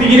3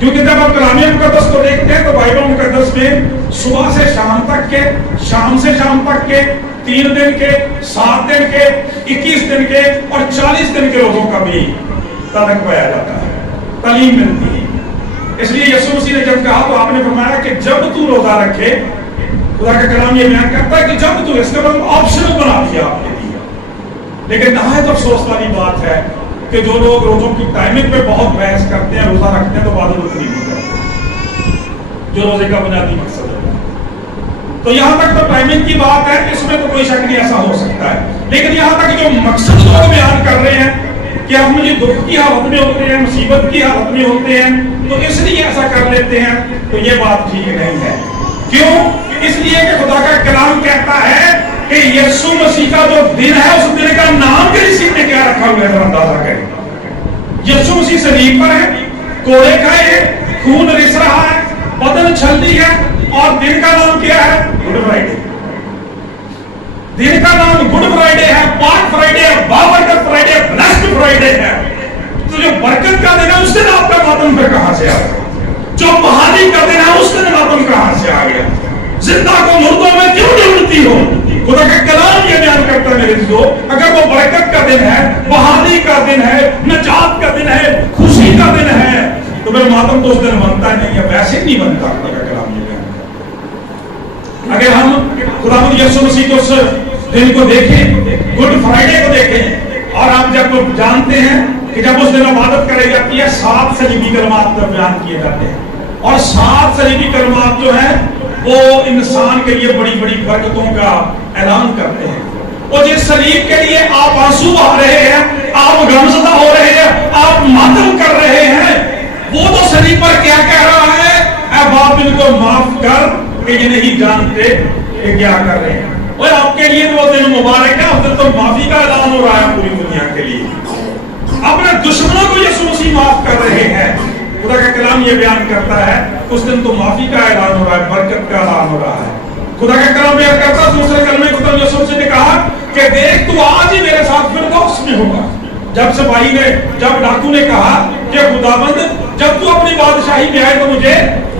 کیونکہ جب آپ کلام مقدس کو دیکھتے ہیں تو بائبل مقدس میں صبح سے شام تک کے، شام سے شام تک کے، 3 دن کے، 7 دن کے، 21 دن کے اور 40 دن کے روزوں کا بھی تلک پایا جاتا ہے، تعلیم ملتی ہے۔ اس لیے یسوع مسیح نے جب کہا تو آپ نے فرمایا کہ جب تو روزہ رکھے، خدا کا کلام یہ بیان کرتا ہے کہ جب تو، اس کا مطلب آپشنل بنا دیا آپ کے لیے۔ لیکن نہایت افسوس والی بات ہے کہ جو لوگ روزوں کی ٹائمنگ پہ بہت بحث کرتے ہیں، روزہ رکھتے ہیں تو عبادت اتنی نہیں کرتے جو روزے کا بنیادی مقصد ہے۔ تو یہاں تک تو ٹائمنگ کی بات ہے، اس میں تو کوئی شک نہیں، ایسا ہو سکتا ہے، لیکن یہاں تک جو مقصد لوگ بیان کر رہے ہیں کہ ہم یہ دکھ کی حالت میں ہوتے ہیں، مصیبت کی حالت میں ہوتے ہیں تو اس لیے ایسا کر لیتے ہیں، تو یہ بات ٹھیک نہیں ہے۔ کیوں؟ اس لیے کہ خدا کا کلام کہتا ہے کہ یسوع مسیح کا جو دن ہے اس دن کا نام کسی نے کیا رکھا ہوا ہے، ذرا اندازہ کریں۔ یسوع مسیح صلیب پر ہے، کوڑے کھائے ہیں، خون رس رہا ہے، بدن چھلنی ہے، اور دن کا نام کیا ہے؟ Good Friday. دن کا نام گڈ فرائیڈے ہے، پاک فرائیڈے ہے، بابرکت فرائیڈے ہے، بلیسڈ فرائیڈے ہے۔ تو جو برکت کا دن ہے اس دن آپ کا ماتم پہ کہاں سے آ گیا؟ جو بحالی کا دن ہے اس دن ماتم کہاں سے آ گیا؟ زندہ کو مردوں میں کیوں ڈھونڈتی ہو؟ خدا کا کلام یہ بیان کرتا ہے میرے دوستو، اگر وہ برکت کا دن ہے، بحالی کا دن ہے، نجات کا دن ہے، خوشی کا دن ہے، تو پھر ماتم تو اس دن بنتا نہیں ہے، ویسے نہیں بنتا۔ خدا کا کلام یہ بیان کرتا ہے۔ اگر ہم خداوند یسوع مسیح کے اس دن کو دیکھیں، گڈ فرائیڈے کو دیکھیں، اور آپ جب جانتے ہیں کہ جب اس دن عبادت کرائی جاتی ہے 7 صلیبی کلمات بیان کیے جاتے ہیں، اور 7 صلیبی کلمات جو ہیں وہ انسان کے لیے بڑی بڑی برکتوں کا اعلان کرتے ہیں۔ اور جس صلیب کے لیے آپ آنسو بہا رہے ہیں، آپ غمزدہ ہو رہے ہیں، آپ ماتم کر رہے ہیں، وہ تو صلیب پر کیا کہہ رہا ہے؟ اے باپ ان کو معاف کر کہ یہ نہیں جانتے کہ کیا کر رہے ہیں۔ اور آپ کے لیے وہ دن مبارک ہے، اس دن تو معافی کا اعلان ہو رہا ہے پوری دنیا کے لیے۔ اپنے دشمنوں کو یسوع مسیح معاف کر رہے ہیں۔ خدا کا کلام یہ بیان کرتا ہے اس دن تو معافی کا اعلان ہو رہا ہے، برکت کا اعلان ہو رہا ہے۔ خدا کا کلام بیان کرتا ہے دوسرے کلمے خدا یسوع مسیح نے کہا کہ دیکھ تو آج ہی میرے ساتھ فردوس میں ہوگا۔ جب سپاہی نے، جب ڈاکو نے کہا کہ خداوند جب تو اپنی بادشاہی میں آئے تو مجھے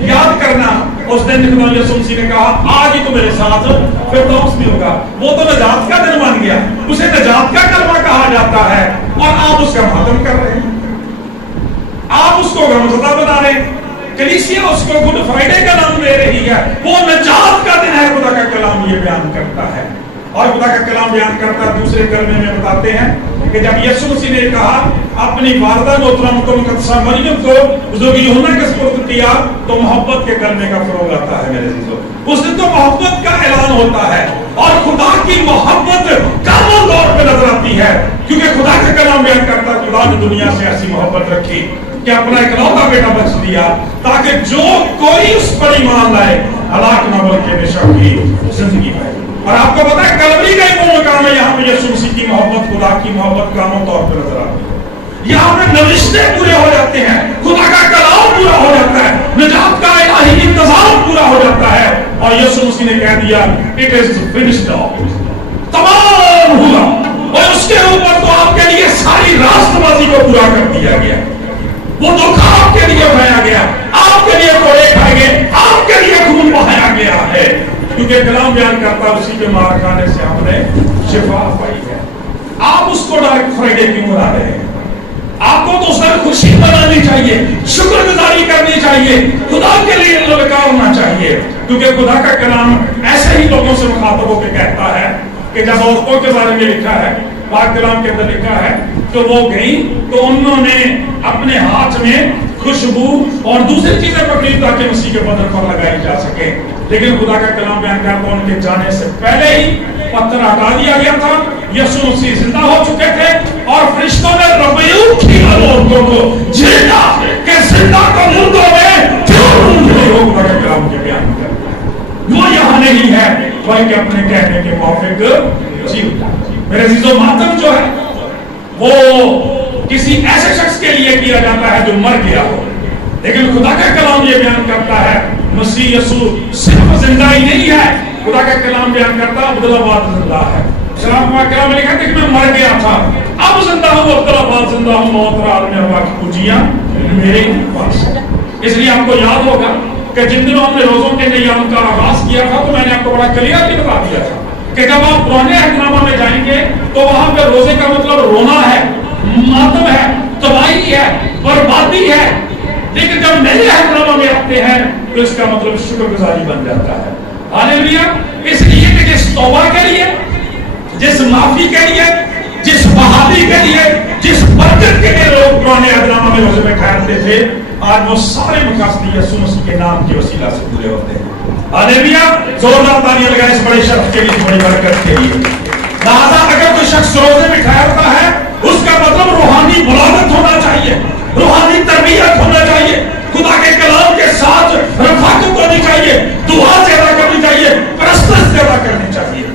یاد کرنا، اس دن خدا یسوع مسیح نے کہا آج ہی تو میرے ساتھ فردوس میں ہوگا۔ وہ تو نجات کا دن بن گیا، اسے نجات کا کلمہ کہا جاتا ہے، اور آپ اس کا ماتم کر رہے ہیں، آپ اس کو غمزدہ بنا رہے ہیں۔ کلیسیا اس کو گڈ فرائیڈے کا نام دے رہی ہے، وہ نجات کا دن ہے۔ خدا کا کلام یہ بیان کرتا ہے، اور خدا کا کلام بیان کرتا ہے دوسرے کلمے میں بتاتے ہیں کہ جب یسوع مسیح نے کہا اپنی والدہ محترمہ کو مقدسہ مریم کو بزرگ یوحنا کے سپرد کیا تو محبت کے کلمے کا فروغ آتا ہے میرے عزیزو۔ اس دن تو محبت کا اعلان ہوتا ہے، اور خدا کی محبت کامل طور پہ نظر آتی ہے، کیونکہ خدا کا کلام بیان کرتا ہے خدا نے دنیا سے ایسی محبت رکھی کہ اپنا اکلوتا بیٹا بخش دیا تاکہ جو کوئی اس پر ایمان لائے ہلاک نہ بلکہ ہمیشہ کی زندگی پائے۔ اور آپ کو پتا ہے کلوری کا ایک وہ مقام ہے، یہاں پہ یسوع مسیح کی محبت، خدا کی محبت کامل طور پہ نظر آتی ہے۔ یہاں پہ نوشتے پورے ہو جاتے ہیں، خدا کا کلام پورا ہو جاتا ہے، نجات کا الہی انتظام پورا ہو جاتا ہے، اور یسوع مسیح نے کہہ دیا اٹ از فنشڈ، تمام ہوا، اور اس کے اوپر تو آپ کے لیے ساری راست بازی کو پورا کر دیا گیا۔ وہ دکھ آپ کے لیے اٹھایا گیا، آپ کے لیے کوڑے کھائے گئے، آپ کے لیے خون بہایا گیا ہے، کیونکہ کلام بیان کرتا اسی کے مار کھانے سے ہم نے شفا پائی ہے۔ آپ اس کو ڈائریکٹ فرائیڈے کیوں بنا رہے ہیں؟ آپ کو تو اس میں خوشی منانی چاہیے، شکر گزاری کرنی چاہیے، خدا کے لیے للکارنا چاہیے، کیونکہ خدا کا کلام ایسے ہی لوگوں سے مخاطب ہو کے کہتا ہے کہ جب عورتوں کے بارے میں لکھا ہے، پاک کلام کے اندر لکھا ہے کہ وہ گئیں تو انہوں نے اپنے ہاتھ میں خوشبو اور دوسری چیزیں پکڑی تاکہ مسیح کے بدن پر لگائی جا سکے، لیکن خدا کا کلام بیان کرتا ان کے جانے سے پہلے ہی پتھر ہٹا دیا گیا تھا۔ یسوع مسیح زندہ ہو چکے تھے، اور فرشتوں نے ربیوت کیا عورتوں کو جھیلا کہ زندہ کو مردوں میں کیوں ڈھونڈ رہے ہو۔ خدا کا کلام کے بیان کرتا ہے وہ یہاں نہیں ہے بلکہ اپنے کہنے کے موافق جیتا ہے۔ میرے عزیزو ماتم جو ہے وہ کسی ایسے شخص کے لیے کیا جاتا ہے جو مر گیا ہو، لیکن خدا کا کلام یہ بیان کرتا ہے مسیح یسوع صرف زندہ ہی نہیں ہے، خدا کا کلام بیان کرتا ہے عبدالآباد زندہ ہے۔ اسلام کا کلام لکھا ہے کہ میں مر گیا تھا، اب زندہ ہوں، عبدالآباد زندہ ہوں، موت اور عالم ارواح کی پوجیاں میرے پاس۔ اس لیے آپ کو یاد ہوگا کہ جن دنوں ہم نے روزوں کے ایام کا آغاز کیا تھا تو میں نے آپ کو بڑا کلیئرلی بتا دیا تھا کہ جب آپ پرانے عہد نامہ میں جائیں گے تو وہاں پہ روزے کا مطلب رونا ہے، ماتم ہے، تباہی ہے، بربادی ہے، لیکن جب نئے عہد نامہ میں آتے ہیں تو اس کا مطلب شکر گزاری بن جاتا ہے۔ ہاللیلویا۔ اس لیے کہ جس توبہ کے لیے، جس معافی کے لیے، جس بحالی کے لیے، جس برکت کے لیے لوگ پرانے عہد نامہ میں روزے میں ٹھہرتے تھے، آج وہ سارے مقاصد یسوع مسیح کے نام کے وسیلہ سے پورے ہوتے ہیں۔ ہاللیلویا۔ زوردار تالیاں لگائیں اس بڑے شخص کے لیے، اس بڑی برکت کے لیے۔ لہذا اگر کوئی شخص روزے میں ٹھہرتا ہے اس کا مطلب روحانی بلادت ہونا چاہیے، روحانی تربیت ہونا چاہیے، خدا کے کلام کے ساتھ رفاقت ہونی چاہیے، دعا زیادہ کرنی چاہیے، پرستش زیادہ کرنی چاہیے۔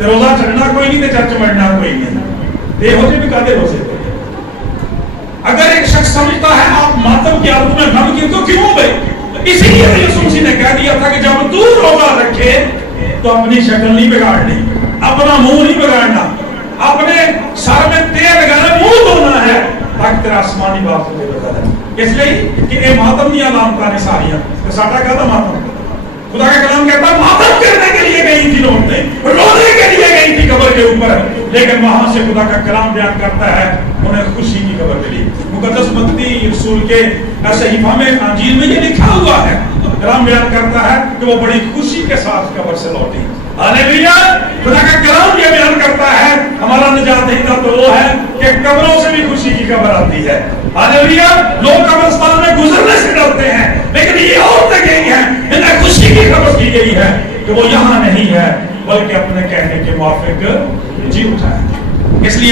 روزہ چڑھنا کوئی نہیں تو چرچ مرنا کوئی نہیں، دے ہوتے بھی کہتے روزے تھے۔ اگر ایک شخص سمجھتا ہے آپ ماتم کی حالت میں غمگین تو کیوں گئے، اسی لیے یسوع مسیح نے کہہ دیا تھا کہ جب تو روزہ رکھے تو اپنی شکل نہیں بگاڑنی، اپنا منہ نہیں بگاڑنا، اپنے سر میں تیل لگانا، منہ دھونا ہے تاکہ تیرا آسمانی باپ کو بتا دے۔ اس لیے کہ اے ماتم دی علامتاں نے ساریاں، تو ساڈا کہتا ماتم، خدا کا کلام کہتا ہے ماتم کرنے کے لیے گئی تھی عورتیں، روزے کے لیے گئی تھی قبر کے اوپر، لیکن وہاں سے خدا کا کلام بیان کرتا ہے انہیں خوشی کی خبر ملی۔ مقدس متی رسول کے صحیفہ میں انجیل میں یہ لکھا ہوا ہے، کلام بیان کرتا ہے کہ وہ بڑی خوشی کے ساتھ قبر سے لوٹی۔ ہاللیلویا۔ خدا کا کلام یہ بیان کرتا ہے ہمارا نجات دہندہ تو وہ ہے کہ قبروں سے بھی خوشی کی خبر آتی ہے۔ ہاللیلویا۔ لوگ قبرستان میں گزرنے سے ڈرتے ہیں، لیکن یہ عورتیں گئی ہیں، انہیں خوشی کی خبر دی گئی ہے کہ وہ یہاں نہیں ہے بلکہ اپنے کہنے کے موافق جی اٹھا ہے۔ اس لیے